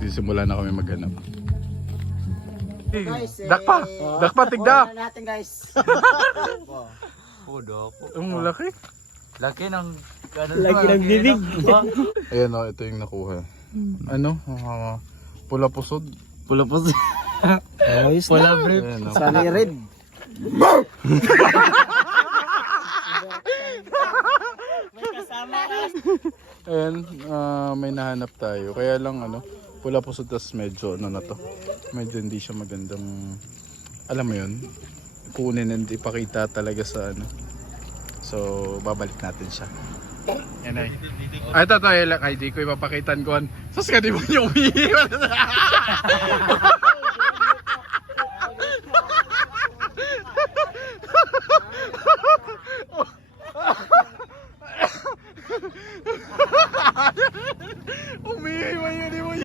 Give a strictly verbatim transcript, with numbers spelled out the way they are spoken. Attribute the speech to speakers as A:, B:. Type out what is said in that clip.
A: magsisimula na kami maghanap.
B: Guys, eh,
A: Dakpa! Dakpa, tigdak!
B: kuha na natin guys.
C: Pudo ako.
A: Ang laki.
C: Laki ng... Ano
B: Laki ng bibig.
A: Ayan o, ito yung nakuha. Ano? Uh, pula pusod.
C: Pula po siya.
B: Ayos
C: Pula
B: na.
C: brief.
A: Ayan, o.
B: Sunny red. May kasama ka.
A: Ayan, ah, may nahanap tayo. Kaya lang ano, pula pusod tas medyo ano na to. Medyo hindi siya magandang, alam mo yun, kunin and ipakita talaga sa ano. So, babalik natin siya. Yan ay. Ay, ito, ito, ay, di ko ipapakitan ko. Sus ka, di mo niya umiiwan.